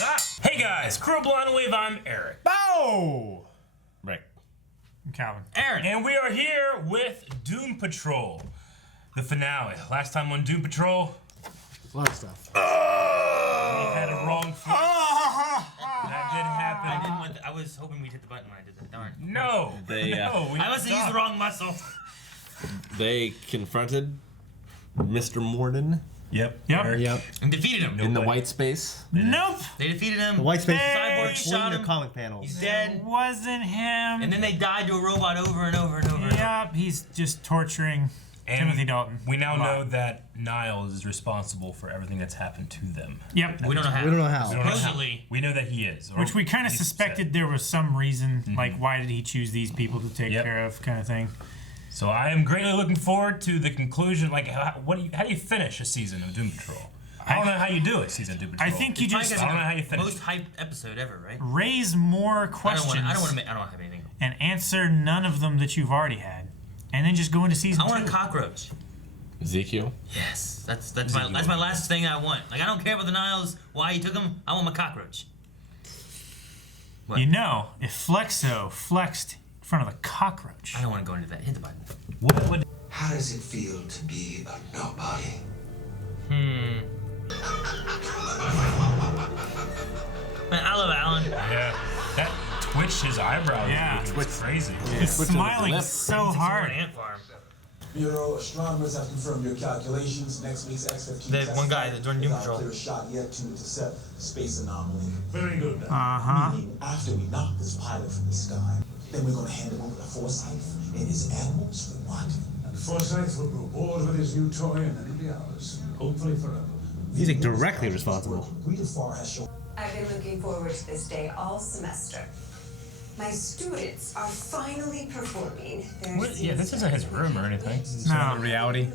Hey guys, Crew Blonde Wave, I'm Eric. Bow! Rick. I'm Calvin. Aaron. And we are here with Doom Patrol, the finale. Last time on Doom Patrol, a lot of stuff. We had a wrong foot. That did happen. I was hoping we'd hit the button when I did that. Darn. No. I must have used the wrong muscle. They confronted Mr. Morden. Yep. And defeated him. In the white space. Nope. They defeated him. The white space. Cyborg shot him. The comic panels. He's dead. Wasn't him. And then they died to a robot over and over and over. Yep, he's just torturing Timothy Dalton. We now know that Niles is responsible for everything that's happened to them. Yep. We don't know how. We don't know how. Supposedly. We know that he is. Which we kind of suspected there was some reason, like why did he choose these people to take care of, kind of thing. So I am greatly looking forward to the conclusion. Like, how do you finish a season of Doom Patrol? I don't know how you do a season of Doom Patrol. I think you just. I don't know how you finish. Most hyped episode ever, right? Raise more questions. I don't have anything. And answer none of them that you've already had, and then just go into season 2. I want a cockroach. Ezekiel. Yes, that's my last thing I want. Like, I don't care about the Niles, why he took them. I want my cockroach. What? You know, if Flexo flexed in front of a cockroach. I don't want to go into that. Hit the button. How does it feel to be a nobody? Man, I love Alan. Yeah. That twitched his eyebrow. Yeah. It's crazy. He's smiling so hard. Ant farm. Bureau astronomers have confirmed your calculations. Next week's X-15 That one guy that joined Doom Patrol. clear shot yet to intercept space anomaly. Very good. Meaning, after we knock this pilot from the sky, then we're going to hand him over to Forsyth and his animals for what? And Forsyth will grow bored with his new toy and then it'll be ours. Hopefully forever. He's like directly responsible. Redefar has shown. I've been looking forward to this day all semester. My students are finally performing their Yeah, this isn't his room or anything. No. Reality.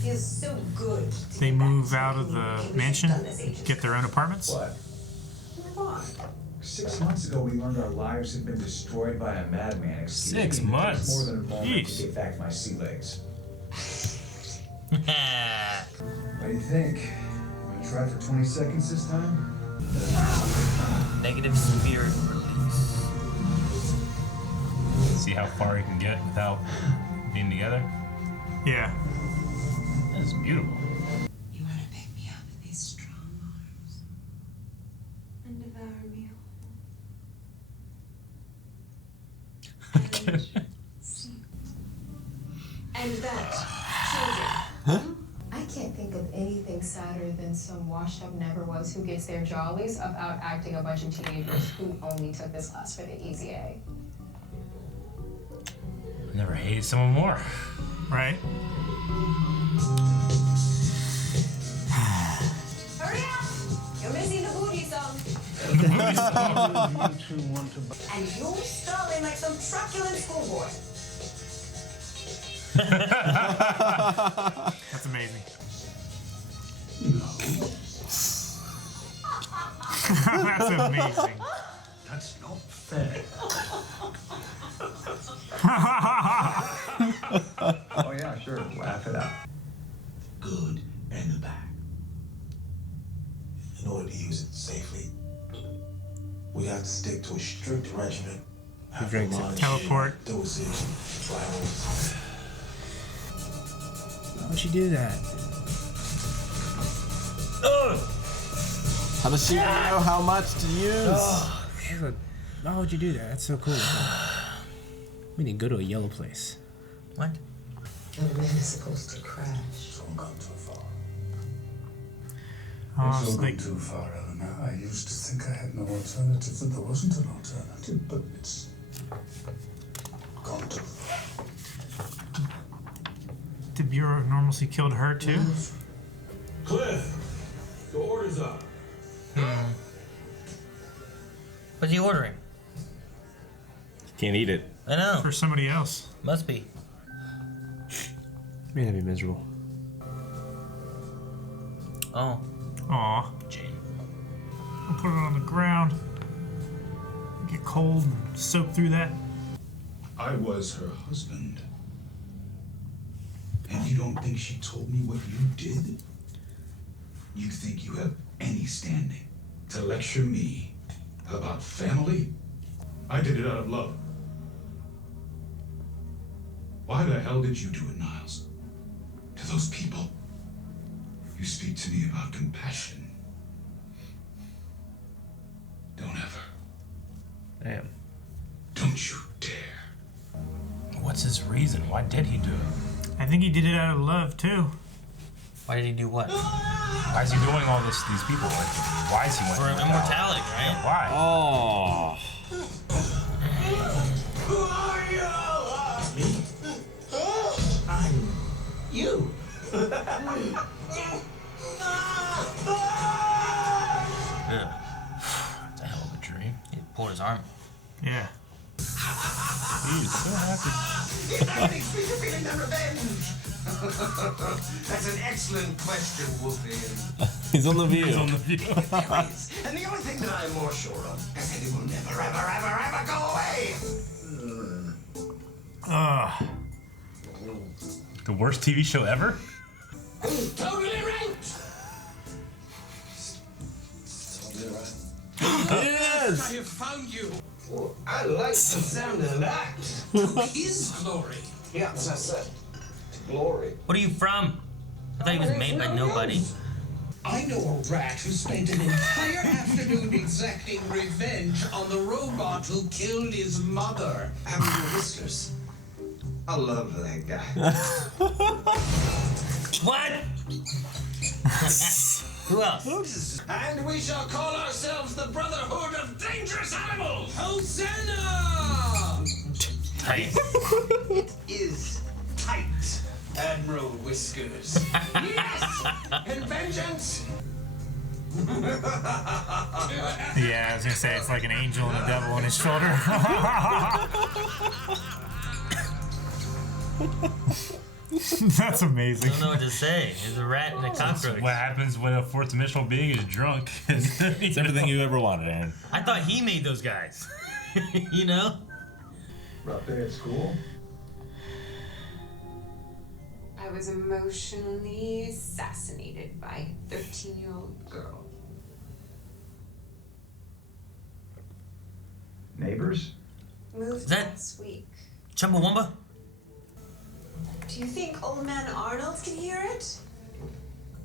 Feels so good. They move out of the mansion, get their own apartments. What? 6 months ago, we learned our lives had been destroyed by a madman. 6 months? More than a moment Jeez. to get back my sea legs. What What do you think? Want to try for 20 seconds this time? Negative spirit release. See how far he can get without being together. Yeah. That's beautiful. You want to pick me up in these strong arms and devour me whole. And that, children. I can't think of anything sadder than some washed-up never-was who gets their jollies about acting a bunch of teenagers who only took this class for the easy A. I never hated someone more. Right? Hurry up! You're missing the booty song. And you're stalling like some truculent schoolboy. That's amazing. That's amazing. That's not fair. Oh yeah, sure. Laugh it out. Good and the bad. In order to use it safely, we have to stick to a strict regimen. drinks it. Teleport. Dosage, levels. Why would you do that? How does she know how much to use? Why would you do that? That's so cool. We need to go to a yellow place. What? The man is supposed to crash. Don't go too far. Oh, It's it's all like, gone too far, Eleanor. I used to think I had no alternative, that there wasn't an alternative, but it's gone too far. the Bureau of Normalcy killed her too? Cliff, your orders are. What's he ordering? Can't eat it. I know. For somebody else. Must be. May that be miserable. Oh. Aw. Jane. I'll put it on the ground. Get cold and soak through that. I was her husband. And you don't think she told me what you did? You think you have any standing? To lecture me about family? I did it out of love. Why the hell did you do it, Niles? To those people? You speak to me about compassion. Don't ever. Damn. Don't you dare. What's his reason? Why did he do it? I think he did it out of love too. Why did he do what? Why is he doing all this? These people? Like, why is he For wanting immortality, right? Why? Oh. Who are you? Me? I'm you. Yeah. It's a hell of a dream. He pulled his arm. Yeah. He's so happy. Is that an experience of feeling the revenge? That's an excellent question, Wolfie. He's on the view. He's on the view. And the only thing that I'm more sure of is that it will never, ever go away. Ugh. The worst TV show ever? Totally right. Yes! I have found you. Oh, I like the sound of that. To his glory. Yeah, as I said. Glory. What are you from? I thought he was made by nobody. I know a rat who spent an entire afternoon exacting revenge on the robot who killed his mother. Have your whiskers. I love that guy. What? Who else? And we shall call ourselves the Brotherhood of Dangerous Animals. Hosanna! Tight. It is tight, Admiral Whiskers. Yes! And vengeance! Yeah, I was gonna say it's like an angel and a devil on his shoulder. That's I amazing. don't know what to say. There's a rat and a cockroach. What happens when a fourth dimensional being is drunk? It's everything you ever wanted, Aaron. I thought he made those guys. You know? Rough day at school? I was emotionally assassinated by a 13-year-old girl. Neighbors? Moved that- last week. Chumbawamba? Do you think old man Arnold can hear it?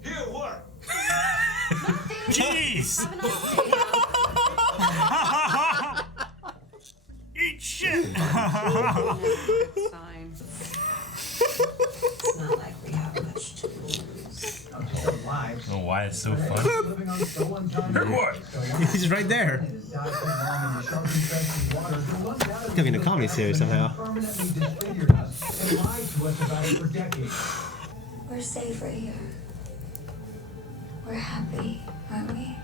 Hear what? Jeez! Have a nice day. Eat shit! It's fine. It's not like we have much to lose. I'll tell you why. Oh, why it's so fun? Living on stolen time. What? He's right there. Took in a comedy series somehow. Permanently disfigured us and lied to us about it for decades. We're safe right here. We're happy, aren't we?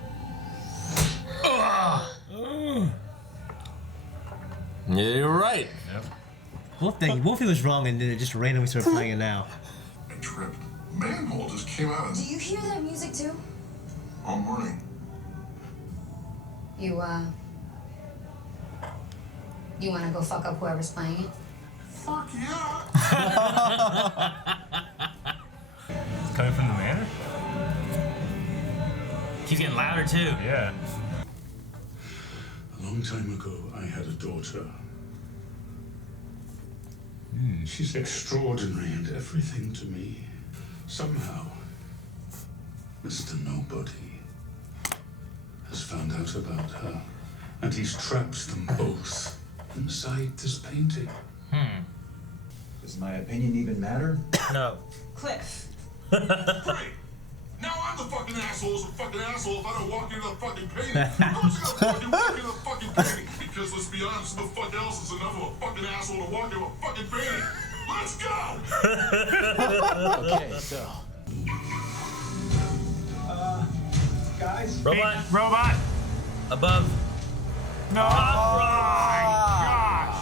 Yeah, you're right. Wolfie was wrong and then it just randomly started playing it now. A trip. Manhole just came out Do you hear that music too? all morning. You wanna go fuck up whoever's playing it? Fuck yeah! It's coming from the manor? Keeps getting louder too. Yeah. A long time ago, I had a daughter. She's extraordinary and everything to me. Somehow, Mr. Nobody has found out about her, and he's trapped them both inside this painting. Does my opinion even matter? No. Cliff. Great! Now I'm the fucking asshole if I don't walk into the fucking painting. Of course I gotta fucking walk into the fucking painting. Because let's be honest, who the fuck else is enough of a fucking asshole to walk into a fucking painting? Let's go! Okay, so. Guys? Robot. Hey, robot! Above. No! Oh my gosh!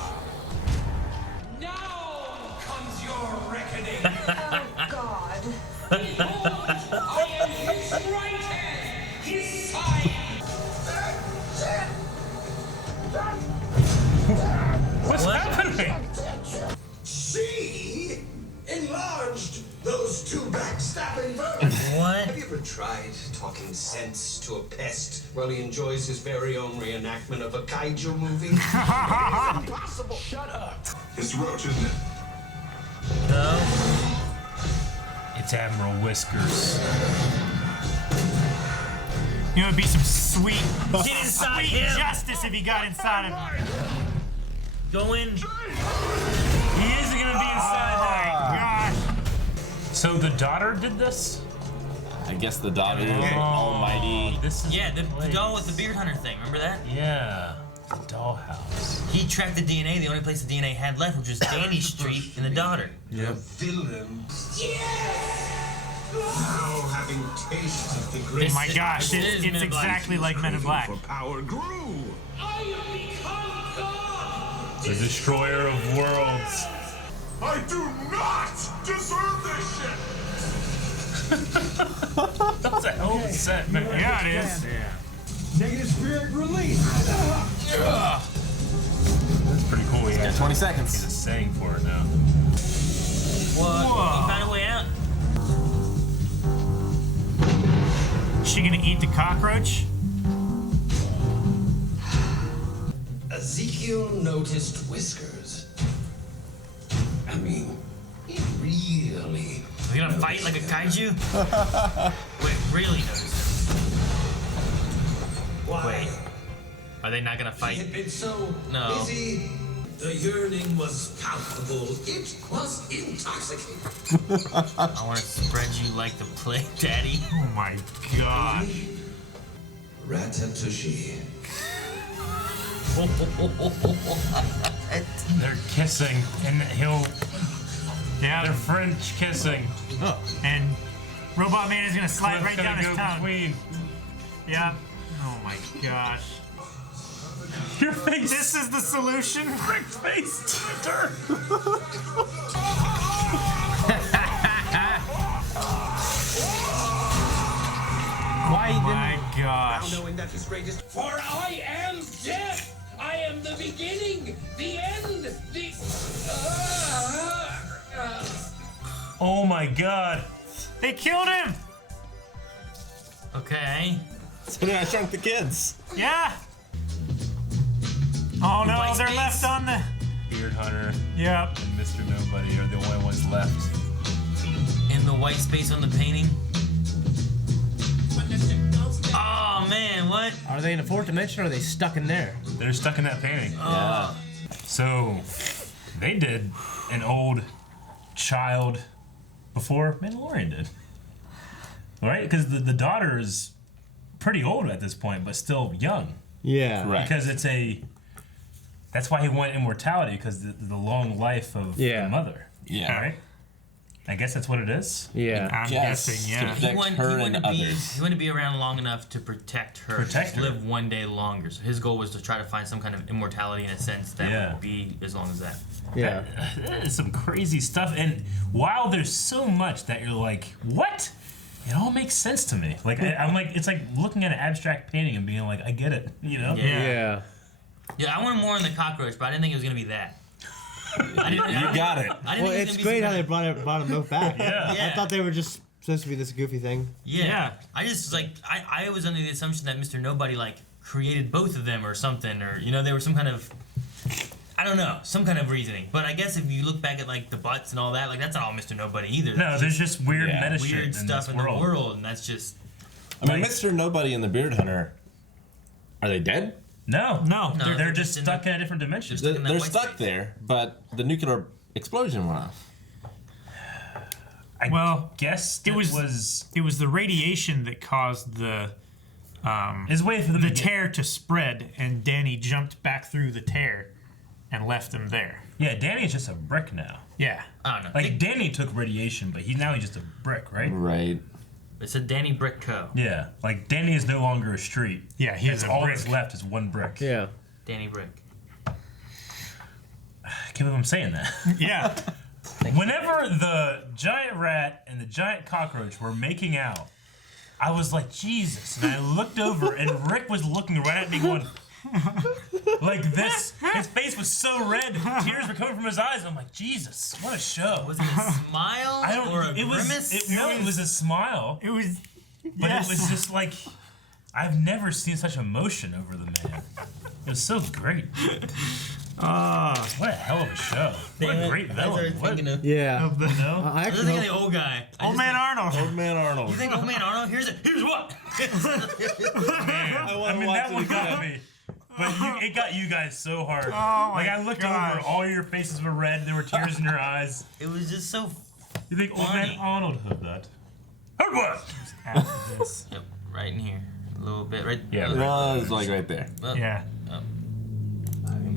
Now comes your reckoning. Oh, God. Behold, I am his right hand, his side. What's happening? See? Enlarged. The Those two backstabbing vermin! What? Have you ever tried talking sense to a pest while he enjoys his very own reenactment of a kaiju movie? It's impossible! Shut up! It's Roach, isn't it? No. It's Admiral Whiskers. You know, it'd be some sweet, Get inside sweet him. justice if he got inside of him. Go in. He isn't gonna be inside there. Gosh. So the daughter did this? I guess the daughter is the almighty. This is Yeah, the place. doll with the beard hunter thing. Remember that? Yeah. The dollhouse. He tracked the DNA. The only place the DNA had left, which was Danny Street and the daughter. The villain. Now having tasted the Oh great my gosh, This is it's Men in Black. exactly like Men in Black. For power grew. I have become God! The destroyer of worlds. I do not deserve this shit. That's a hell of a set, man. Yeah, it is. Negative spirit release. That's pretty cool. He has 20 He's seconds. a saying for it now. What? Whoa. He found a way out. Is she gonna eat the cockroach? Ezekiel noticed whiskers. I mean, he really. Are you gonna fight like a kaiju? Wait, really notice? Why? Wait. Are they not gonna He fight? had been so No. busy. The yearning was palpable. It was intoxicating. I wanna spread you like the plague, Daddy. Oh my gosh. Ratatouille. They're kissing, and they're Yeah, French kissing. and Robot Man is gonna slide right Cliff's down gonna his go tongue. between. Yeah. Oh my gosh. Your face. This is the solution? Rick's face. Turn. Why Oh didn't my gosh. Knowing that his greatest. For I am death. I am the beginning, the end, the. Oh my god. They killed him! Okay. So then I shrunk the kids. Yeah! Oh no, white they're space? left on the. Beard Hunter Yep. and Mr. Nobody are the only ones left. In the white space on the painting. Oh man, what? Are they in a fourth dimension or are they stuck in there? They're stuck in that painting. Yeah. So they did an old child before Mandalorian did. Right? Because the daughter is pretty old at this point, but still young. Yeah. Correct. Because it's a. That's why he wanted immortality, because the long life of Yeah. the mother. Yeah. Right? I guess that's what it is. Yeah. I'm Yes. guessing, yeah. Protect her and others. He wanted to be around long enough to protect her. Protect her. Live one day longer. So his goal was to try to find some kind of immortality in a sense that Yeah. would be as long as that. Yeah. That is some crazy stuff. And while there's so much that you're like, what? It all makes sense to me. Like I'm like, it's like looking at an abstract painting and being like, I get it. You know? Yeah. Yeah. Yeah, I wanted more on the cockroach, but I didn't think it was gonna be that. I didn't, You got it. I didn't Well, think it it's was gonna great be how some they kind of- brought them both back. Yeah. Yeah. I thought they were just supposed to be this goofy thing. Yeah. Yeah. I just like I was under the assumption that Mr. Nobody like created both of them or something, or you know, there was some kind of I don't know, some kind of reasoning. But I guess if you look back at like the butts and all that, like that's not all Mr. Nobody either. No, there's just weird Yeah. meta shit weird in stuff this in world. the world, and that's just I mean, Like- Mr. Nobody and the Beard Hunter, are they dead? No, No. No. they're just in stuck the- in a different dimension. Stuck in that They're white stuck space. there, but the nuclear explosion went off. I Well, guess it it was- was It was the radiation that caused the his way for them the to get- tear to spread, and Danny jumped back through the tear and left him there. Yeah, Danny's just a brick now. Yeah. I don't know. Like Danny took radiation, but he's just a brick, right? Right. It's a Danny Brick Co. Yeah, like Danny is no longer a street. Yeah, he is That's a all brick. that's left is one brick. Yeah. Danny Brick. I can't believe I'm saying that. Yeah. Whenever the giant rat and the giant cockroach were making out, I was like, Jesus. And I looked over, and Rick was looking right at me going, like this. His face was so red, tears were coming from his eyes. I'm like, Jesus, what a show. Was it a smile I don't. or a grimace? It was a smile. It was. But it was just like, I've never seen such emotion over the man. It was so great. What a hell of a show. What a great villain. Yeah. The, I I was actually thinking hope, of the old guy. Old Man Arnold. Old Man Arnold. You think Old Man Arnold? Here's what? I mean, that one got me. But it got you guys so hard. Oh like, my I looked gosh. over, all your faces were red, there were tears in your eyes. It was just so You think Old Man funny. Arnold heard that? Heard what? After this. Yep, right in here. A little bit, right? Yeah, No, it's like right there. Well, Yeah.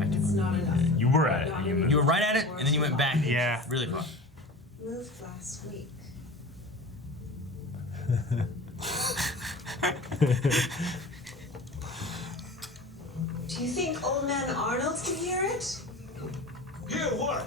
It's not enough. You were at it. You You were right at it, and then you went back. Yeah. Really far. Moved last week. Do you think Old Man Arnold can hear it? Hear what?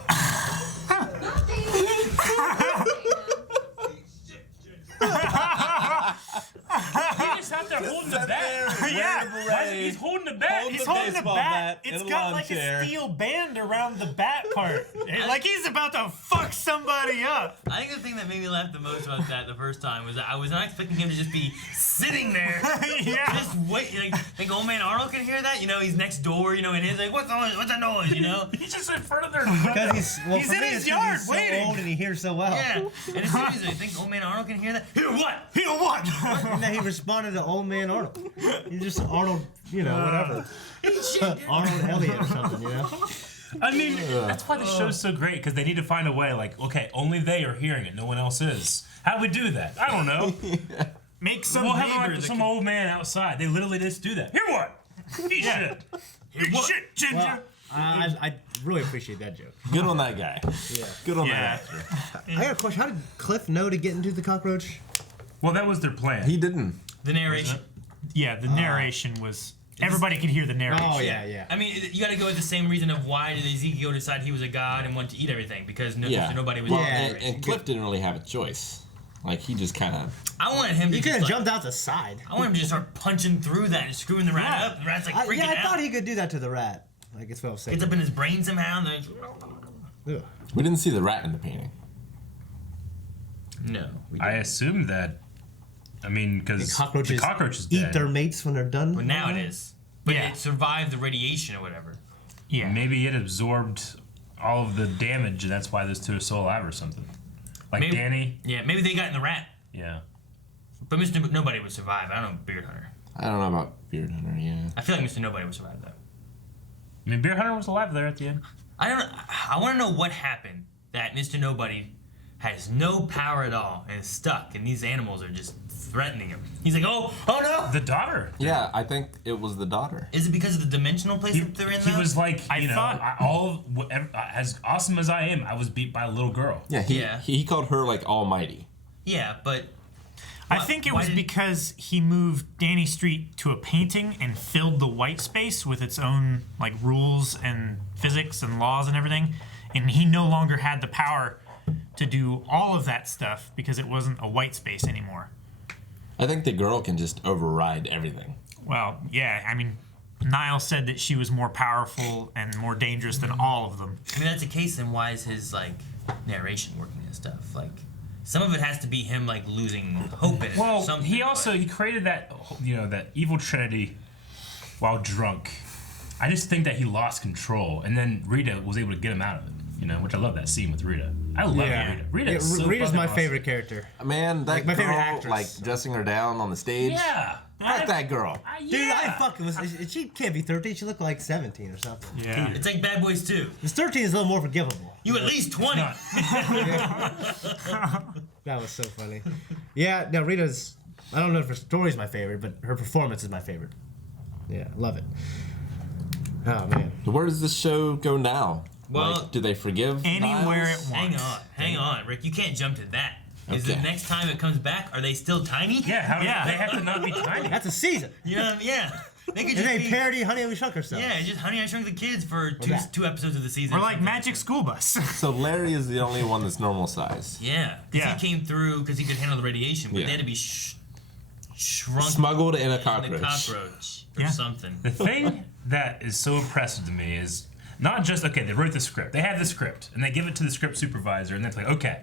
He just out there holding the bat. Yeah. Why is he's holding the bat? He's holding the baseball bat. bat It's in a got lawn like chair. a steel band around the bat part. Like he's about to fuck somebody up. I think the thing that made me laugh the most about that the first time was that I was not expecting him to just be sitting there. Yeah. Just wait. Like, think Old Man Arnold can hear that? You know, he's next door, you know, and he's like, what's that noise, you know? He's just in front of their. because he's He's in his yard so waiting. old and he hears so well. Yeah. And as soon as I think Old Man Arnold can hear that, hear what? Hear what? And then he responded to Old Man Arnold. He's just Arnold, whatever. Arnold Elliott or something, you know? I mean, that's why the show's so great, because they need to find a way, like, okay, only they are hearing it, no one else is. How do we do that? I don't know. Make some We'll neighbor have like, that some can- old man outside. They literally just do that. Hear what? Eat shit. Hear what? shit, Ginger. Well, I really appreciate that joke. Good on that guy. Yeah. Good on Yeah. that actor. I got a question. How did Cliff know to get into the cockroach? Well, that was their plan. He didn't. The narration. Yeah, the narration was. Everybody could hear the narration. Oh, yeah. I mean, you got to go with the same reason of why did Ezekiel decide he was a god and wanted to eat everything, because Yeah. nobody was Well, in the and, narration. and Cliff didn't really have a choice. Like, he just kind of. I wanted him to He could just, have like, jumped out the side. I want him to just start punching through that and screwing the rat up. The rat's like freaking I out. thought he could do that to the rat. Like, it's what I was saying. Gets up in his brain somehow. And then... Ugh. We didn't see the rat in the painting. No. We I didn't. assumed that. I mean, because the cockroach is eat dead. their mates when they're done. Well, now it is. But Yeah. it survived the radiation or whatever. Yeah. Maybe it absorbed all of the damage, and that's why those two are still alive or something. Like Maybe- Danny. Yeah, maybe they got in the rat. Yeah. But Mr. Nobody would survive. I don't know Beard Hunter. I don't know about Beard Hunter, yeah. I feel like Mr. Nobody would survive, though. I mean, Bear Hunter was alive there at the end. I don't. I want to know what happened that Mr. Nobody has no power at all and is stuck, and these animals are just threatening him. He's like, oh no! The daughter. Yeah, I think it was the daughter. Is it because of the dimensional place that they're in? He though? was like, I thought- as awesome as I am, I was beat by a little girl. Yeah, he called her, like, almighty. Yeah, but I think it was because he moved Danny Street to a painting and filled the white space with its own like rules and physics and laws and everything, and he no longer had the power to do all of that stuff because it wasn't a white space anymore. I think the girl can just override everything. Well, yeah, I mean, Niall said that she was more powerful and more dangerous than all of them. I mean that's the case. Then why is his like narration working and stuff? Like some of it has to be him like losing hope in it. Well, or something, he created that that evil trinity while drunk. I just think that he lost control, and then Rita was able to get him out of it. Which I love that scene with Rita. I love Rita. Rita's so Rita's fucking my awesome. favorite character. Man, that Like, my favorite girl, actress. like, dressing her down on the stage. Yeah. Fuck that girl. Dude, I fucking was. She can't be 13. She looked like 17 or something. Yeah. It's like Bad Boys 2. This 13 is a little more forgivable. You at least 20. That was so funny. Yeah, now Rita's. I don't know if her story's my favorite, but her performance is my favorite. Yeah, love it. Oh man. Where does this show go now? Well, like, do they forgive Anywhere Niles? it wants. Hang on, Rick. You can't jump to that. Is it Okay. next time it comes back? Are they still tiny? Yeah, Yeah. they have to not be tiny. That's a season. You know what I mean? Yeah. They could And just they be, parody Honey and We Shrunk Ourselves. yeah, just Honey I Shrunk the Kids for that? two episodes of the season. Or or like something. Magic School Bus. So Larry is the only one that's normal size. Yeah, because Yeah. he came through because he could handle the radiation, but Yeah. they had to be shrunk Smuggled in a in a cockroach. cockroach or Yeah. something. The thing that is so impressive to me is not just, okay, they wrote the script. They have the script, and they give it to the script supervisor, and it's like, okay,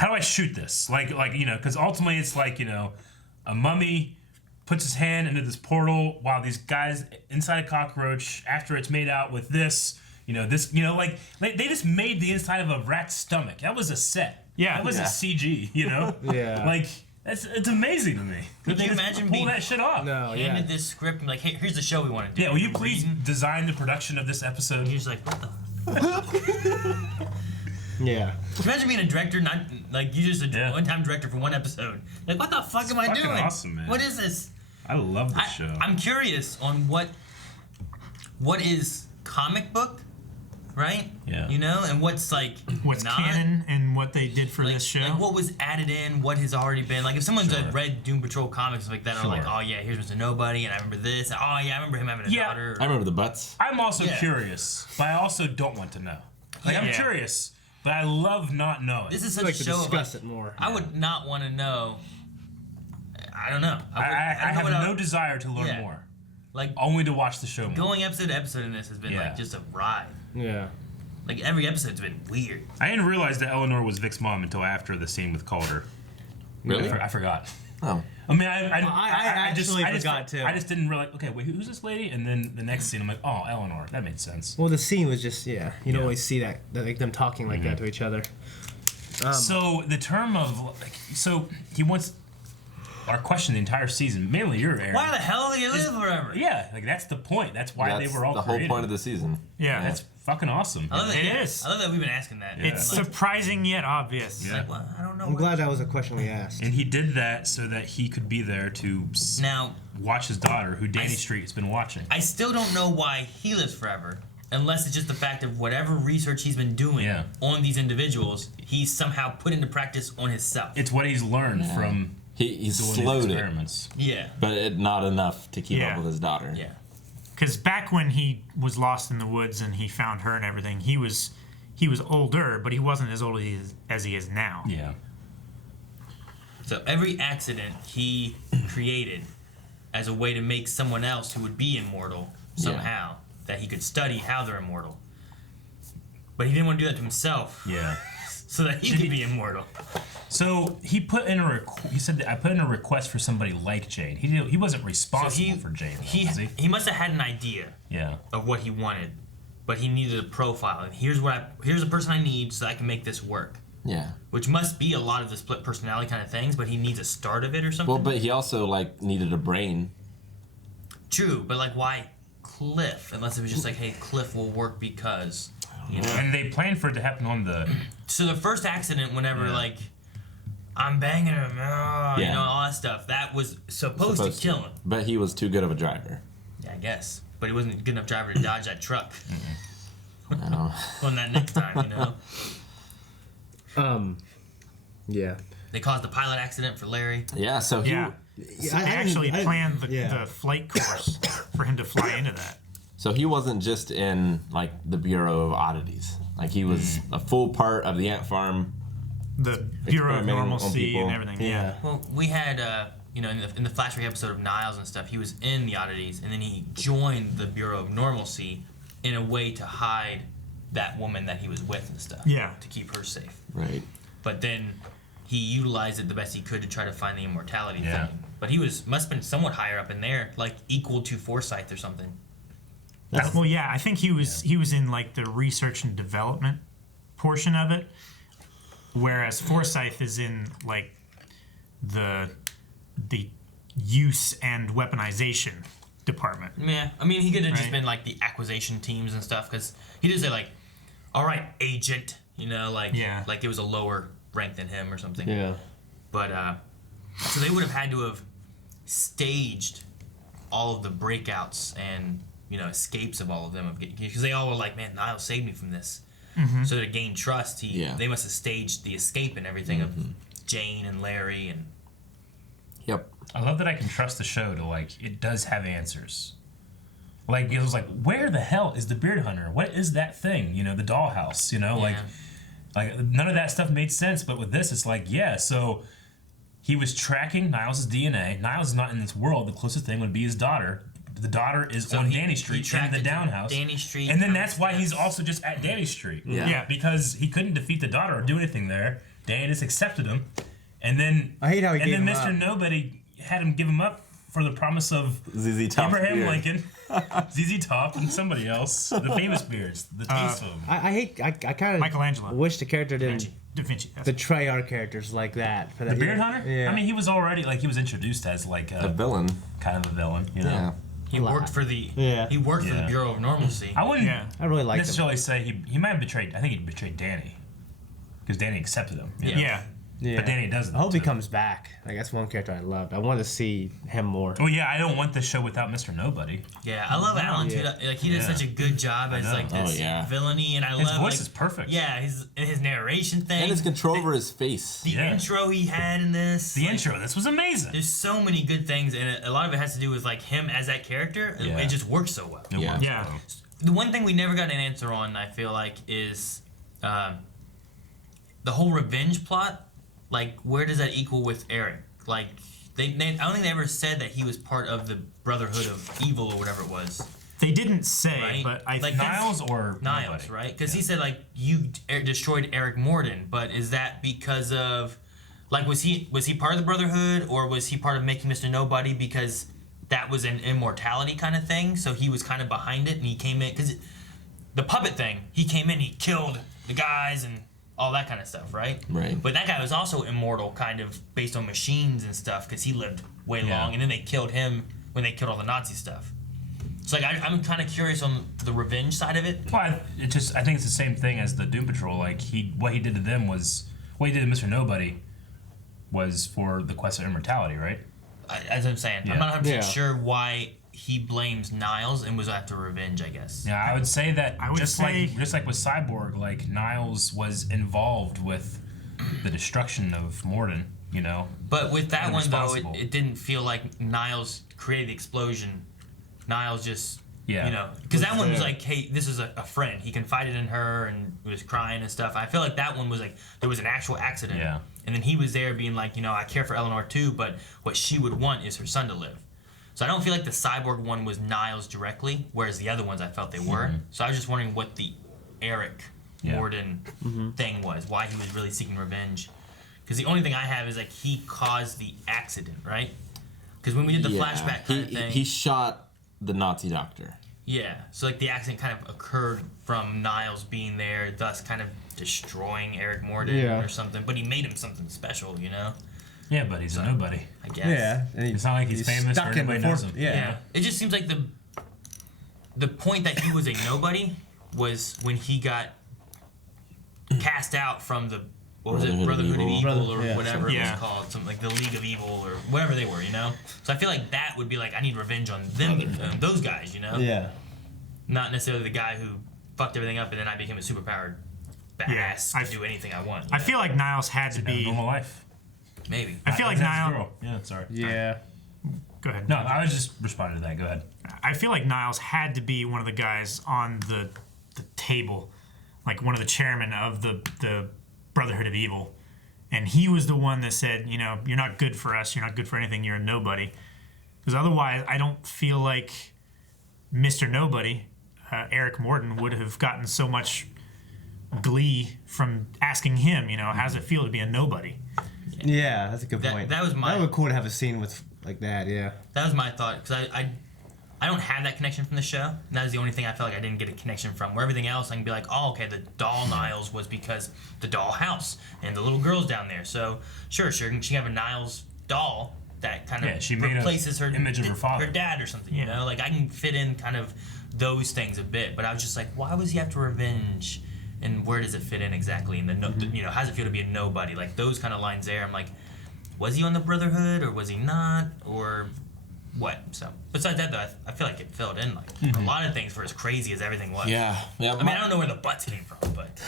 how do I shoot this? Like because ultimately it's like a mummy puts his hand into this portal while these guys inside a cockroach after it's made out with this. Like they just made the inside of a rat's stomach. That was a set. Yeah, that was a CG. Yeah. Like it's amazing to me. Could you imagine pull being that shit off? No, handed this script and like, hey, here's the show we want to do. Yeah, will you please design the production of this episode? And he's like, what the? Yeah. Imagine being a director, not like you just a one-time director for one episode. Like, what the fuck am I fucking doing? awesome, man. What is this? I love this show. I'm curious on what is comic book, right? Yeah. And what's like what's not, canon and what they did for this show. Like what was added in, what has already been. Like if someone's read Doom Patrol comics like that, are like, oh yeah, here's Mr. Nobody, and I remember this. Oh yeah, I remember him having a daughter. I remember the butts. I'm also curious, but I also don't want to know. Like I'm curious, but I love not knowing. This is such like a to show. discuss it more. I would not want to know. I don't know. I have no desire to learn more. Like only to watch the show more. Going episode to episode in this has been like just a ride. Yeah. Like every episode's been weird. I didn't realize that Eleanor was Vic's mom until after the scene with Calder. Really? I forgot. Oh. I mean, I actually forgot too. I just didn't realize. Okay, wait, who's this lady? And then the next scene, I'm like, oh, Eleanor. That made sense. Well, the scene was just you don't always see that like them talking like that to each other. So the term of he wants our question the entire season, mainly your Aaron. Why the hell do you live forever? Yeah, like that's the point. That's why they were all the created. whole point of the season. Yeah, that's fucking awesome. I love that, It is. I love that we've been asking that. It's surprising yet obvious. Yeah. Like, well, I don't know. I'm glad that was a question we asked. And he did that so that he could be there to watch his daughter, who Danny Street has been watching. I still don't know why he lives forever, unless it's just the fact of whatever research he's been doing on these individuals, he's somehow put into practice on himself. It's what he's learned from He's doing slowed these experiments. Yeah. But not enough to keep up with his daughter. Yeah. Because back when he was lost in the woods and he found her and everything, he was older, but he wasn't as old as he is now. Yeah. So every accident he created as a way to make someone else who would be immortal somehow, that he could study how they're immortal. But he didn't want to do that to himself. Yeah. So that he could be immortal. So he put in he said that I put in a request for somebody like Jane. He wasn't responsible for Jane. He must have had an idea of what he wanted, but he needed a profile. And here's the person I need so that I can make this work. Yeah. Which must be a lot of the split personality kind of things, but he needs a start of it or something. Well, but he also needed a brain. True, but why Cliff? Unless it was just hey, Cliff will work because And they planned for it to happen on the. So the first accident, whenever I'm banging him, all that stuff, that was supposed to kill him. But he was too good of a driver. Yeah, I guess. But he wasn't a good enough driver to dodge that truck. No. On that next time, Yeah. They caused the pilot accident for Larry. Yeah, so he... Yeah. So they actually planned the flight course for him to fly into that. So he wasn't just in the Bureau of Oddities. He was a full part of the ant farm. The Bureau of Normalcy and everything. Yeah. Well, we had in the flashback episode of Niles and stuff, he was in the Oddities, and then he joined the Bureau of Normalcy in a way to hide that woman that he was with and stuff. Yeah. To keep her safe. Right. But then he utilized it the best he could to try to find the immortality thing. But he must have been somewhat higher up in there, equal to Forsyth or something. Well, yeah, I think he was in the research and development portion of it, whereas Forsyth is in the use and weaponization department. Yeah, I mean he could have just been the acquisition teams and stuff, because he did say all right, agent, it was a lower rank than him or something. Yeah. But so they would have had to have staged all of the breakouts and escapes of all of them, because they all were man, Niles saved me from this. Mm-hmm. So to gain trust, they must have staged the escape and everything of Jane and Larry and. Yep. I love that I can trust the show to it does have answers. It was where the hell is the beard hunter? What is that thing? The dollhouse. None of that stuff made sense. But with this, it's so he was tracking Niles' DNA. Niles is not in this world. The closest thing would be his daughter. The daughter is on Danny Street in the downhouse. Danny Street. And then that's why he's also just at Danny Street. Yeah. Because he couldn't defeat the daughter or do anything there. Danny just accepted him, and then I hate how he and gave then him Mr. up. Nobody had him give him up for the promise of ZZ Top. Abraham Lincoln, ZZ Top, and somebody else, the famous beards, the taste of them. I kind of Michelangelo. wish the character didn't Da Vinci. betray our characters like that. For that The Beard Hunter? Yeah. I mean, he was already he was introduced as A villain. kind of a villain, you know. Yeah. He worked for the Yeah. he worked for the Yeah. Bureau of Normalcy. I wouldn't I really like him. necessarily say he might have betrayed. I think he betrayed Danny because Danny accepted him. you know? Yeah. Yeah. But Danny doesn't. I hope he too. comes back. Like that's one character I loved. I wanted to see him more. Oh yeah, I don't want this show without Mr. Nobody. Yeah, I love Alan too. Yeah. Like he did Yeah. such a good job as know. like this Oh, yeah. villainy, and I His love voice like, is perfect. Yeah, his narration thing. And his control over his face. The Yeah. intro he had in this. The like, intro, this was amazing. There's so many good things, and a lot of it has to do with like him as that character. Yeah. It just works so well. It Yeah. works Yeah. well. The one thing we never got an answer on, I feel like, is the whole revenge plot. Like, where does that equal with Eric? Like, I don't think they ever said that he was part of the Brotherhood of Evil or whatever it was. They didn't say, Right? but I Like, Niles or Niles, Nobody? right? Because he said like you destroyed Eric Morden, but is that because of like was he part of the Brotherhood or was he part of making Mr. Nobody because that was an immortality kind of thing? So he was kind of behind it and he came in because the puppet thing. He came in, he killed the guys and all that kind of stuff, right? Right. But that guy was also immortal, kind of based on machines and stuff, because he lived way Yeah. long, and then they killed him when they killed all the Nazi stuff. So like, I'm kind of curious on the revenge side of it. Well, I think it's the same thing as the Doom Patrol. Like what he did to them was what he did to Mr. Nobody was for the quest of immortality, right? As I'm saying, Yeah. I'm not 100% Yeah. sure why he blames Niles and was after revenge, I guess. Yeah, I would say that I would just say- like with Cyborg, like Niles was involved with the destruction of Morden, you know. But with that And one, though, responsible. it didn't feel like Niles created the explosion. Niles just, Yeah. you know, because that one was there. like, hey, this is a friend. He confided in her and was crying and stuff. I feel like that one was like, there was an actual accident. Yeah. And then he was there being like, you know, I care for Eleanor too, but what she would want is her son to live. So I don't feel like the Cyborg one was Niles directly, whereas the other ones I felt they were. So I was just wondering what the Eric Yeah. Morden thing was, why he was really seeking revenge. Because the only thing I have is like he caused the accident, right? Because when we did the flashback kind of thing, He shot the Nazi doctor. yeah. So like the accident kind of occurred from Niles being there, thus kind of destroying Eric Morden Yeah. or something. But he made him something special, you know? Yeah, but he's a nobody. I guess. Yeah. And It's not like he's famous or stuck in anybody before- knows him. Yeah. Yeah. It just seems like the point that he was a nobody was when he got cast out from the what was it, Brotherhood of Evil or yeah, whatever it Yeah. was called, something like the League of Evil or whatever they were, you know. So I feel like that would be like I need revenge on them, those guys, you know. Yeah. Not necessarily the guy who fucked everything up and then I became a superpowered Yeah, badass I to do anything I want. you I know? feel like Niles had to Have a be. normal life. Maybe. I feel like That's Niles. girl. Yeah, sorry. Yeah. Go ahead. No, I was just responding to that. Go ahead. I feel like Niles had to be one of the guys on the table, like one of the chairmen of the Brotherhood of Evil, and he was the one that said, you know, you're not good for us, you're not good for anything, you're a nobody. Because otherwise, I don't feel like Mr. Nobody, Eric Morden, would have gotten so much glee from asking him, you know, how does it feel to be a nobody? Yeah, that's a good That- point. that was my- That would be cool to have a scene with like that. Yeah. That was my thought because I don't have that connection from the show. And that is the only thing I felt like I didn't get a connection from. Where everything else I can be like, oh, okay, the doll Niles was because the doll house and the little girl's down there. So sure, she can have a Niles doll that kind of Yeah, she made a replaces her image of her father. her dad or something. You know, like I can fit in kind of those things a bit. But I was just like, why was he after revenge? And where does it fit in exactly? And you know, how does it feel to be a nobody? Like those kind of lines there. I'm like, was he on the Brotherhood or was he not or what? So besides that, though, I feel like it filled in like a lot of things for as crazy as everything was. Yeah. I mean, I don't know where the butts came from, but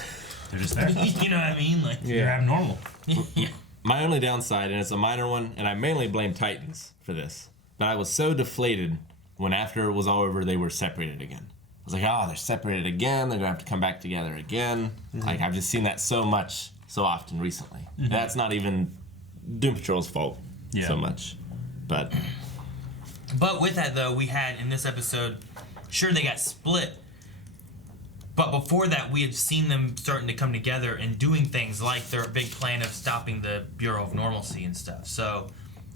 They're just there. you know what I mean? Like, They're abnormal. yeah. My only downside, and it's a minor one, and I mainly blame Titans for this, but I was so deflated when after it was all over, they were separated again. I was like, oh, they're separated again. They're going to have to come back together again. Like, I've just seen that so much, so often recently. And that's not even Doom Patrol's fault so much. But But with that, though, we had in this episode, sure, they got split, But before that, we had seen them starting to come together and doing things like their big plan of stopping the Bureau of Normalcy and stuff. So,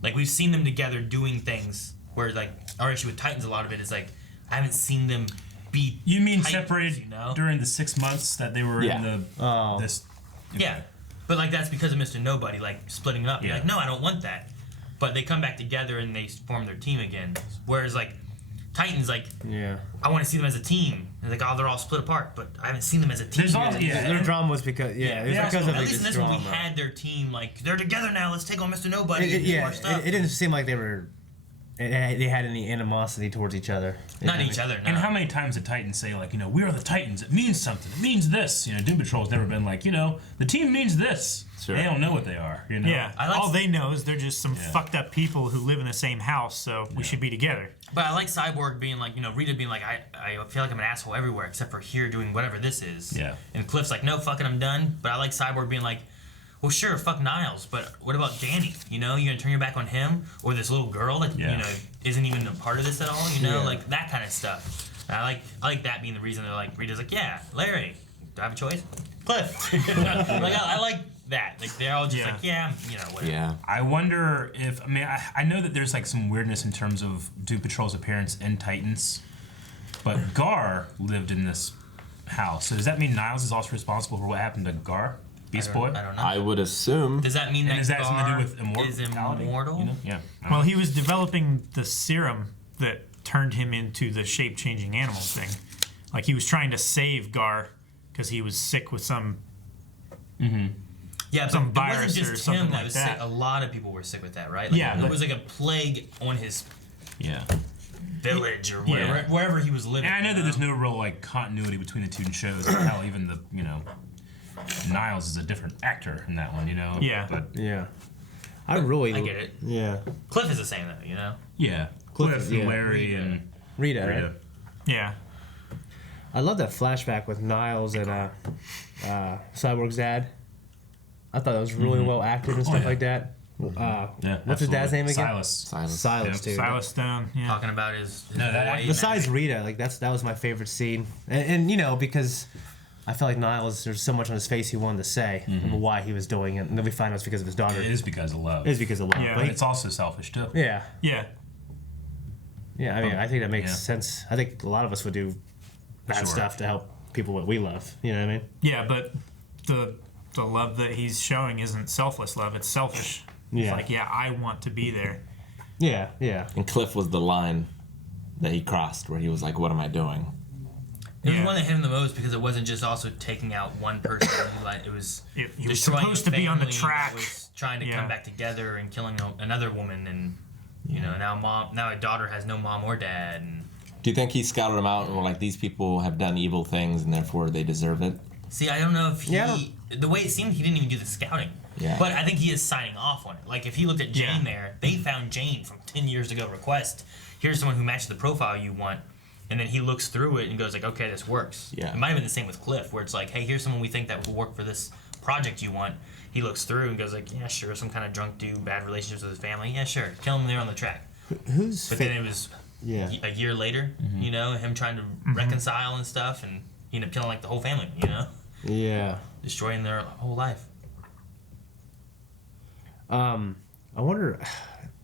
like, we've seen them together doing things where, like, our issue with Titans, a lot of it is, like, I haven't seen them be You mean Titans, separated you know? during the 6 months that they were in the this? Yeah. But, like, that's because of Mr. Nobody, like, splitting it up. You're Yeah. like, no, I don't want that. But they come back together and they form their team again. Whereas, like, Titans, like, I want to see them as a team. And like, oh, they're all split apart, but I haven't seen them as a team. There's also, Their drama was because it was because of at least in this this one, drama. we had their team, like, they're together now, let's take on Mr. Nobody. It, and do yeah, more stuff. it didn't seem like they were. They had any animosity towards each other. Not each other, no. And how many times did Titans say, like, we are the Titans, it means something, it means this? Doom Patrol's never been like, the team means this. Sure. They don't know what they are, Yeah, I like all they know is they're just some fucked up people who live in the same house, so we should be together. But I like Cyborg being like, Rita being like, I feel like I'm an asshole everywhere except for here doing whatever this is. Yeah. And Cliff's like, no, fucking, I'm done. But I like Cyborg being like, well, sure, fuck Niles, but what about Danny? You gonna turn your back on him or this little girl that isn't even a part of this at all? Like that kind of stuff. And I like that being the reason they're like, Rita's like, yeah, Larry, do I have a choice? Cliff. I like that. Like they're all just like, whatever. Yeah. I wonder if I know that there's like some weirdness in terms of Doom Patrol's appearance in Titans, but Gar lived in this house. So does that mean Niles is also responsible for what happened to Gar, Beast Boy? I don't know. I would assume. Does that mean And that is that Gar something to do with is immortality? immortal? Yeah. Well, he was developing the serum that turned him into the shape-changing animal thing. Like he was trying to save Gar because he was sick with some. Yeah, some but it virus wasn't or just something him that like was that. sick. A lot of people were sick with that, right? Yeah, It but- was like a plague on his Yeah. village or whatever, wherever he was living. And I know that there's no real like continuity between the two shows. Like hell, even the Niles is a different actor in that one. Yeah. But Yeah. I really. I get it. Yeah. Cliff is the same though, yeah, Cliff and Larry and Rita. Rita. Right? Yeah. I love that flashback with Niles and Cyborg's dad. I thought it was really well acted and stuff like that. What's his dad's name again? Silas. Silas, too. Silas Stone. Yeah. Talking about his No, that- boy, Besides Rita, like that was my favorite scene, and because I felt like Niles, there's so much on his face he wanted to say why he was doing it, and then we find out it's because of his daughter. It is because of love. It is because of love. Yeah. But But it's also selfish too. yeah, Yeah. I mean, I think that makes Yeah. sense. I think a lot of us would do bad Sure. stuff to help people that we love. You know what I mean? Yeah, but the love that he's showing isn't selfless love; it's selfish. Yeah. It's like, yeah, I want to be there. Yeah, yeah. And Cliff was the line that he crossed where he was like, what am I doing? It was Yeah. one that hit him the most because it wasn't just also taking out one person. It was He was destroying supposed a to be on the family track. that was trying to Yeah. come back together and killing another woman, and now a daughter has no mom or dad. And Do you think he scouted them out and were like, these people have done evil things and therefore they deserve it? see, I don't know if the way it seemed, he didn't even do the scouting. Yeah. But I think he is signing off on it. Like if he looked at Jane there, they found Jane from 10 years ago. Request, here's someone who matches the profile you want. And then he looks through it and goes like, okay, this works. Yeah. It might have been the same with Cliff, where it's like, hey, here's someone we think that will work for this project you want. He looks through and goes like, yeah, sure, some kind of drunk dude, bad relationships with his family. Yeah, sure, kill him there on the track. Who's But then it was a year later, him trying to reconcile and stuff, and he ended up killing like the whole family, Yeah. destroying their whole life. I wonder.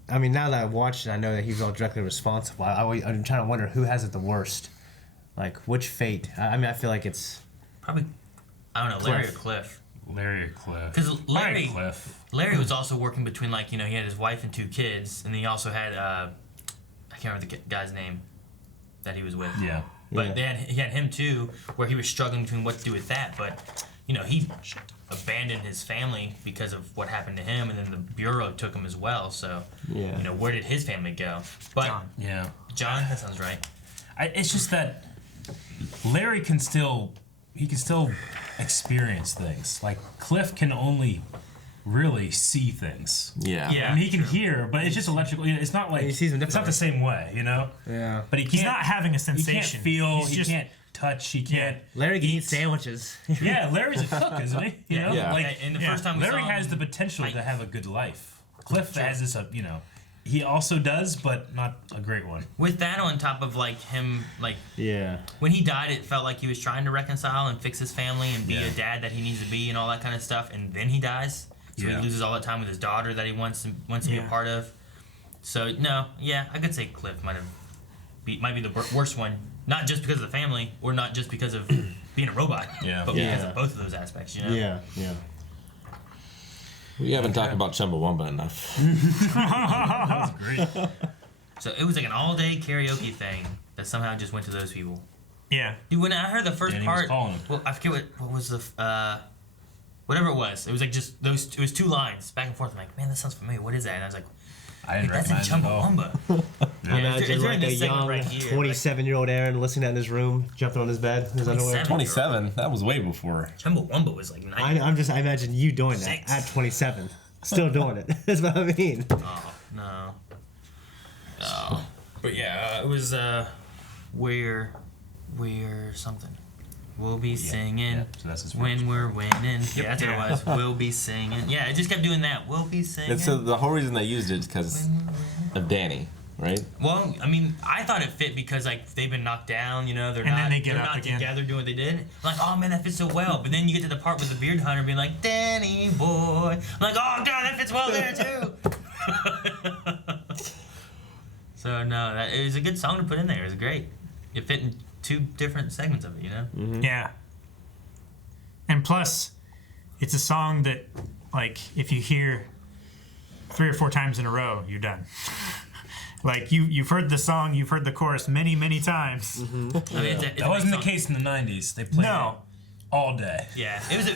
I mean, now that I've watched it, I know that he's all directly responsible. I'm trying to wonder who has it the worst. Like, which fate? I mean, I feel like it's Probably, I don't know, Larry or Cliff. Larry or Cliff. Because Probably Cliff. Larry was also working between, like, he had his wife and 2 kids, and then he also had, I can't remember the guy's name that he was with. Yeah. But he had him too, where he was struggling between what to do with that. But, he abandoned his family because of what happened to him, and then the Bureau took him as well. So, where did his family go? But John, that sounds right. It's just that Larry can still experience things. Like Cliff can only really see things. Yeah. I mean, he can hear, but it's just electrical. It's not like He sees them it's not the same way, Yeah. But He's not having a sensation. He can't feel. He's He just, can't touch. He can't. Larry can eat sandwiches. Yeah, Larry's a cook, isn't he? Yeah. Like And the first time we Larry saw has him, the potential to have a good life. Cliff has this, he also does, but not a great one. With that on top of like him, like Yeah. when he died, it felt like he was trying to reconcile and fix his family and be Yeah. a dad that he needs to be and all that kind of stuff, and then he dies. So Yeah. he loses all that time with his daughter that he wants to be a part of. So no, yeah, I could say Cliff might be the worst one, not just because of the family or not just because of being a robot, but because of both of those aspects. You know? Yeah. Yeah. We haven't talked about Chumbawamba enough. That was great. So it was like an all-day karaoke thing that somehow just went to those people. Yeah. Dude, when I heard the first Danny was part, calling him. well, I forget what was the whatever it was. It was like just those. It was 2 lines back and forth. I'm like, man, that sounds familiar. What is that? And I was like, I didn't that's in recognize it at all. Chumbawamba. I imagine it's like during a this segment young right here, 27-year-old Aaron listening in his room, jumping on his bed, in his underwear. 27. That was way before. Chumbawamba was like 90. I imagine you doing that 6. at 27, still doing it. That's what I mean. Oh no. Oh. But yeah, it was we're something. We'll be singing so that's his when we're winning. Yeah, that's what it was. We'll be singing. Yeah, it just kept doing that. We'll be singing. And so the whole reason they used it is because of Danny, right? Well, I mean, I thought it fit because like they've been knocked down, you know, they're And not then they get they're up not again. together doing what they did. I'm like, oh man, that fits so well. But then you get to the part with the beard hunter being like, Danny boy. I'm like, oh god, that fits well there too. So no, it was a good song to put in there. It was great. It fit in 2 different segments of it, you know? Mm-hmm. Yeah. And plus, it's a song that, like, if you hear 3 or 4 times in a row, you're done. Like, you've heard the song, you've heard the chorus many, many times. I mean, it's That wasn't the case in the 90s. They played it all day. Yeah, it was a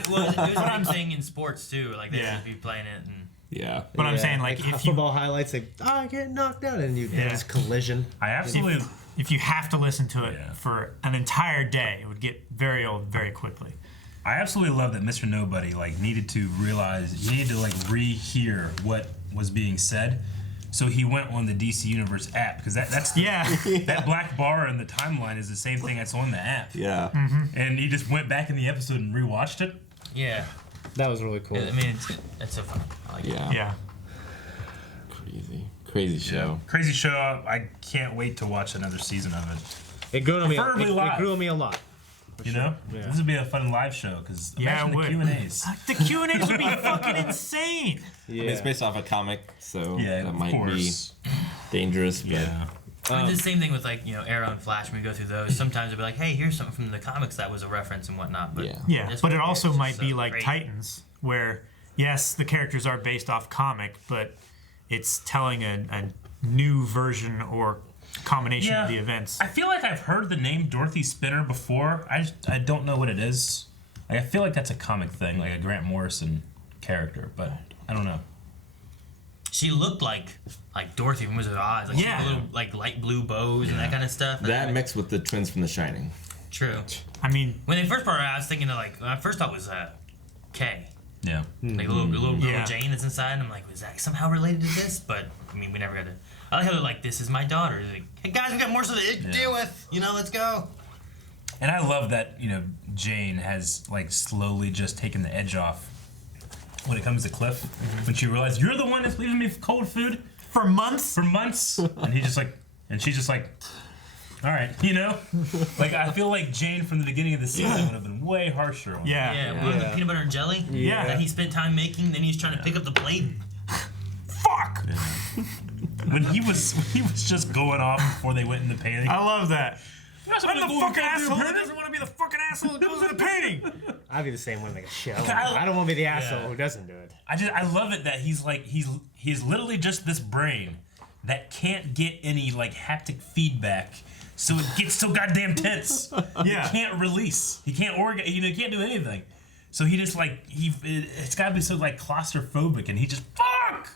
big thing in sports too. Like they would be playing it, and Yeah. But I'm saying, like, if you football highlights, like, I get knocked down, and you there's collision. I absolutely. if you have to listen to it for an entire day, it would get very old very quickly. I absolutely love that Mr. Nobody like needed to realize he needed to like rehear what was being said, so he went on the DC Universe app because that's that black bar in the timeline is the same thing that's on the app. Yeah. And he just went back in the episode and rewatched it. yeah, That was really cool. I mean, it's so fun. I like it. Yeah. Crazy show. Crazy show. I can't wait to watch another season of it. It grew on me. Preferably It live. grew on me a lot. You know, this would be a fun live show because Yeah, it the would. Q&As. The Q&As would be fucking insane. I mean, it's based off a comic, so Yeah, that of might course. be dangerous. But Yeah. I mean, the same thing with like Arrow and Flash. When we go through those, sometimes it'll be like, hey, here's something from the comics that was a reference and whatnot. But Yeah, this but it one also is might just be so like great. Titans, where yes, the characters are based off comic, but it's telling a new version or combination of the events. I feel like I've heard the name Dorothy Spinner before. I don't know what it is. Like, I feel like that's a comic thing, like a Grant Morrison character, but I don't know. She looked like Dorothy from Wizard of Oz. Like she had little like light blue bows and that kind of stuff. that mixed with the twins from The Shining. True. I mean, when they first brought her out, I was thinking of like when I first thought it was Kay. Yeah. Like a little girl Jane that's inside, and I'm like, was that somehow related to this? But I mean, we never got to. I like how they're like, this is my daughter. They're like, hey guys, we got more stuff to deal with. Let's go. And I love that, Jane has like slowly just taken the edge off when it comes to Cliff. When she realized you're the one that's leaving me cold food for months. And he's just like, and she's just like, all right, like I feel like Jane from the beginning of the season would have been way harsher on her. Yeah, the peanut butter and jelly. Yeah. That he spent time making, then he's trying to pick up the plate. Fuck. When he was just going off before they went in the painting. I love that. I'm the fucking asshole that doesn't want to be the fucking asshole that goes in the painting. I'd be the same way, like a shit. I don't want to be the asshole who doesn't do it. I love it that he's like he's literally just this brain that can't get any like haptic feedback, so it gets so goddamn tense. He can't release. He can't organize. He can't do anything. So he just like it's got to be so like claustrophobic, and he just fuck.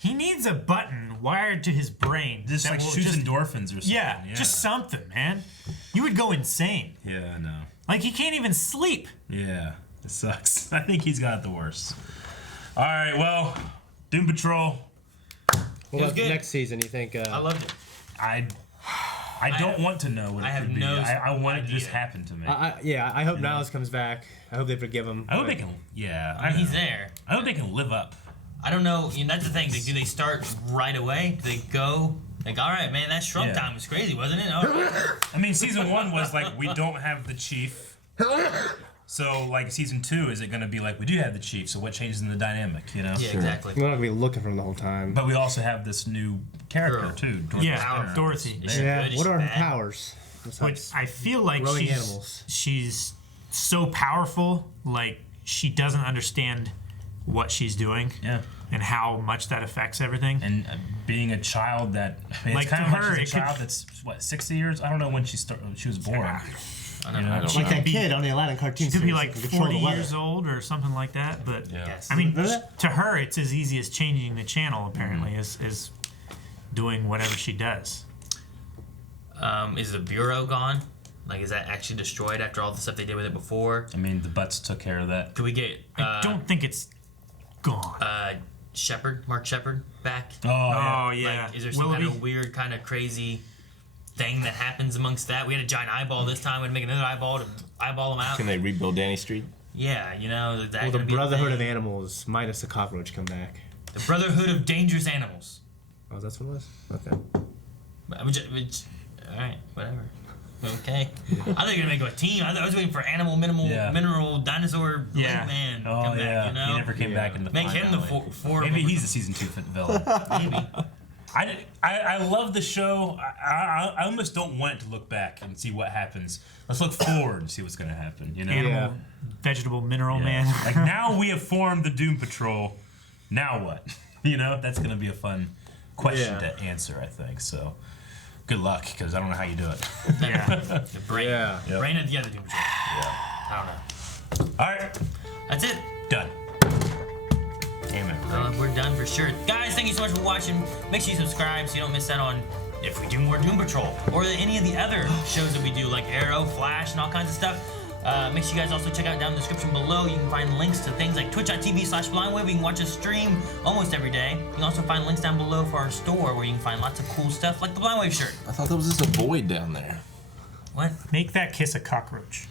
He needs a button wired to his brain. Just that like will shoots endorphins or something. Yeah, just something, man. You would go insane. Yeah, I know. Like, he can't even sleep. Yeah, it sucks. I think he's got it the worst. All right, well, Doom Patrol. What about the next season, you think? I loved it. I don't want to know what it could be. I want it to just happen to me. I hope Niles comes back. I hope they forgive him. I hope they can. Yeah, I mean, he's there. I hope they can live up I don't know. That's the thing. Do they start right away? Do they go like, all right, man, that shrunk time was crazy, wasn't it? All right. I mean, season 1 was like, we don't have the chief. So, like, season 2, is it going to be like, we do have the chief, so what changes in the dynamic, you know? Yeah, exactly. We're not going to be looking for him the whole time. But we also have this new character, Girl. too. Dorothy. Dorothy. Yeah, what are her powers? Which I feel like Growing animals. she's so powerful, like, she doesn't understand what she's doing. Yeah. And how much that affects everything. And being a child that, I mean, like, it's kind to of her, like it she's a child that's, what, 60 years? I don't know when she was born. I don't know. Like that kid on the Aladdin cartoon She could be series like that can control 40 the weather. years old or something like that. But Yes. I mean, to her, it's as easy as changing the channel. Apparently, is doing whatever she does. Is the bureau gone? Like, is that actually destroyed after all the stuff they did with it before? I mean, the Butts took care of that. Could we get I don't think it's gone. Mark Shepard back? Oh yeah. Like, is there some kind of weird, kind of crazy thing that happens amongst that? We had a giant eyeball this time. We'd make another eyeball to eyeball him out. Can they rebuild Danny Street? Yeah, you know. Is that Well, the gonna be a Brotherhood of thing? Animals minus the cockroach come back. The Brotherhood of Dangerous Animals. Oh, that's what it was? Okay. All right, whatever. Okay. I thought you were gonna make a team. I was waiting for mineral dinosaur man to come back. You know, he never came back in the make him the finale. four. Maybe he's a season 2 villain. Maybe. I love the show. I almost don't want it to look back and see what happens. Let's look forward and see what's going to happen. You know, Animal, vegetable, mineral man. Like, now we have formed the Doom Patrol. Now what? You know, that's going to be a fun question to answer, I think. So, good luck, because I don't know how you do it. The brain. Yeah. Brain of the other Doom Patrol. I don't know. All right, That's it. done. Amen. We're done for sure. Guys, thank you so much for watching. Make sure you subscribe so you don't miss out on if we do more Doom Patrol or any of the other shows that we do, like Arrow, Flash, and all kinds of stuff. Make sure you guys also check out down in the description below. You can find links to things like twitch.tv/blindwave where you can watch us stream almost every day. You can also find links down below for our store where you can find lots of cool stuff like the Blindwave shirt. I thought there was just a void down there. What? Make that kiss a cockroach.